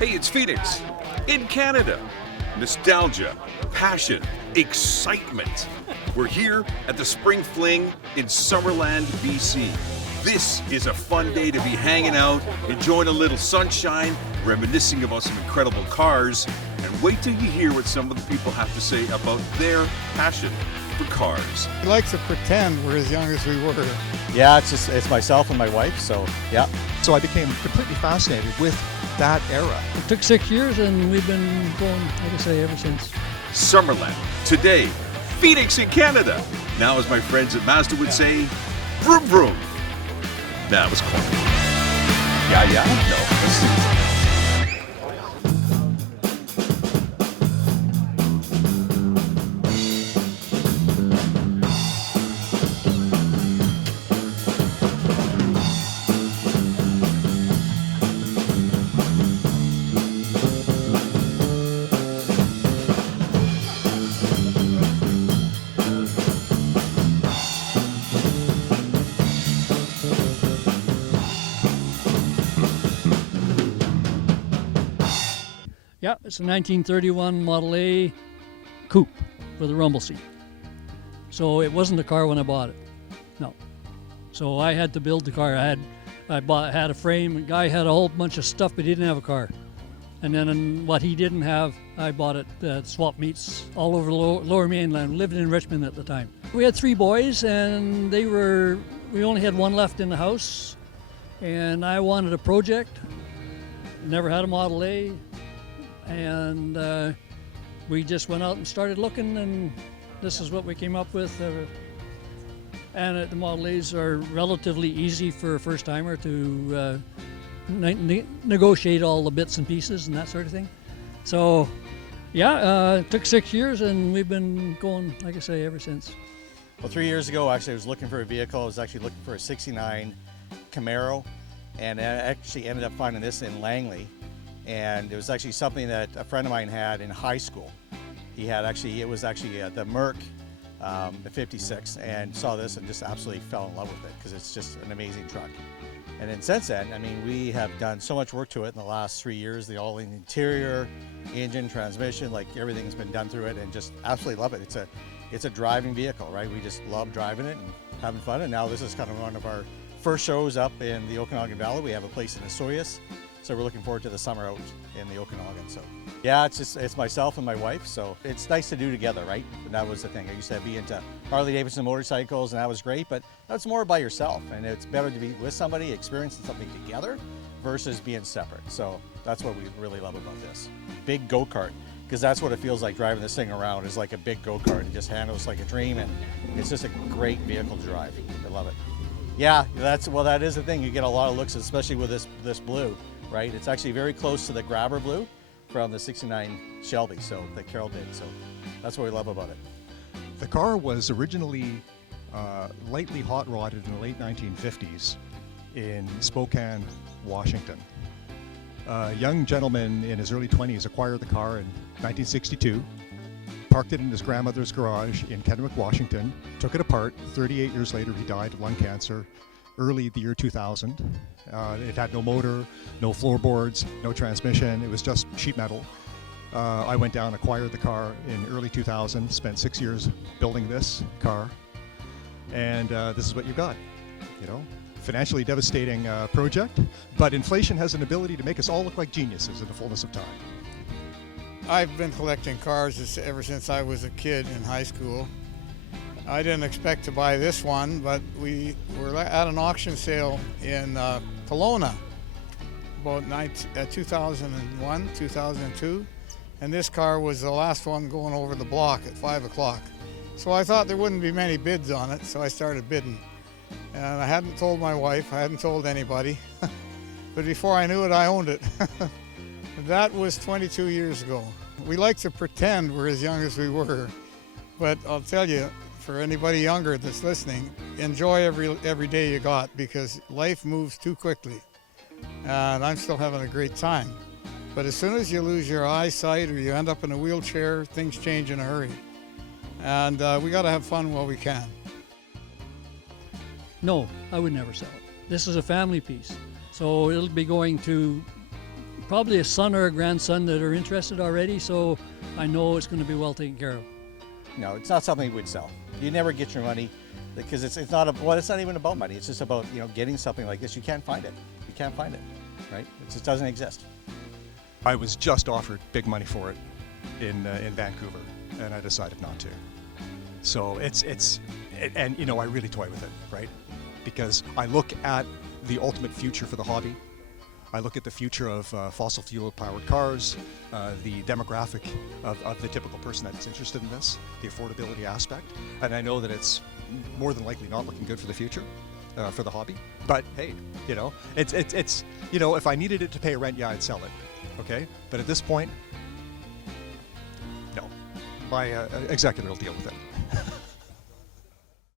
Hey, it's Phoenix in Canada. Nostalgia, passion, excitement. We're here at the Spring Fling in Summerland, BC. This is a fun day to be hanging out, enjoying a little sunshine, reminiscing about some incredible cars, and wait till you hear what some of the people have to say about their passion for cars. We like to pretend we're as young as we were. Yeah, it's myself and my wife, so yeah. So I became completely fascinated with that era. It took 6 years and we've been going, like I say, ever since. Summerland, today, Phoenix in Canada. Now, as my friends at Mazda would say, vroom vroom. That was corny. Yeah, no, let's see. Yeah, it's a 1931 Model A coupe with a rumble seat. So it wasn't a car when I bought it. No. So I had to build the car. I had a frame. A guy had a whole bunch of stuff, but he didn't have a car. And then what he didn't have, I bought it at swap meets all over the lower mainland. Lived in Richmond at the time. We had 3 boys, and we only had one left in the house. And I wanted a project. Never had a Model A. And we just went out and started looking, and this is what we came up with. And the Model A's are relatively easy for a first-timer to negotiate all the bits and pieces and that sort of thing. So, yeah, it took 6 years, and we've been going, like I say, ever since. Well, 3 years ago, actually, I was looking for a vehicle. I was actually looking for a '69 Camaro, and I actually ended up finding this in Langley. And it was actually something that a friend of mine had in high school. It was actually the Merc, the 56, and saw this and just absolutely fell in love with it because it's just an amazing truck. And then since then, I mean, we have done so much work to it in the last 3 years. The all-in interior, engine, transmission, like everything's been done through it, and just absolutely love it. It's a driving vehicle, right? We just love driving it and having fun. And now this is kind of one of our first shows up in the Okanagan Valley. We have a place in Osoyoos. So we're looking forward to the summer out in the Okanagan. So yeah, it's myself and my wife. So it's nice to do together, right? And that was the thing. I used to be into Harley Davidson motorcycles, and that was great. But that's more by yourself, and it's better to be with somebody, experiencing something together, versus being separate. So that's what we really love about this. Big go-kart, because that's what it feels like driving this thing around. Is like a big go-kart. It just handles like a dream, and it's just a great vehicle to drive. I love it. Yeah, that is the thing. You get a lot of looks, especially with this blue. Right, it's actually very close to the grabber blue from the '69 Shelby, so that Carol did. So that's what we love about it. The car was originally lightly hot rodded in the late 1950s in Spokane, Washington. A young gentleman in his early 20s acquired the car in 1962, parked it in his grandmother's garage in Kennewick, Washington, took it apart. 38 years later, he died of lung cancer. Early the year 2000. It had no motor, no floorboards, no transmission. It was just sheet metal. I went down, acquired the car in early 2000, spent 6 years building this car, and this is what you got. You know, financially devastating project, but inflation has an ability to make us all look like geniuses in the fullness of time. I've been collecting cars ever since I was a kid in high school. I didn't expect to buy this one, but we were at an auction sale in Kelowna about 2001, 2002, and this car was the last one going over the block at 5 o'clock. So I thought there wouldn't be many bids on it, so I started bidding. And I hadn't told my wife, I hadn't told anybody, but before I knew it, I owned it. That was 22 years ago. We like to pretend we're as young as we were, but I'll tell you, for anybody younger that's listening, enjoy every day you got, because life moves too quickly. And I'm still having a great time. But as soon as you lose your eyesight or you end up in a wheelchair, things change in a hurry. And we got to have fun while we can. No, I would never sell it. This is a family piece. So it'll be going to probably a son or a grandson that are interested already, so I know it's going to be well taken care of. No, it's not something we'd sell. You never get your money because it's not it's not even about money. It's just about getting something like this. You can't find it. You can't find it, right? It just doesn't exist. I was just offered big money for it in Vancouver, and I decided not to. So and I really toy with it, right? Because I look at the ultimate future for the hobby. I look at the future of fossil fuel powered cars, the demographic of the typical person that's interested in this, the affordability aspect, and I know that it's more than likely not looking good for the future, for the hobby. But hey, it's if I needed it to pay rent, yeah, I'd sell it. Okay, but at this point, no, my executor will deal with it.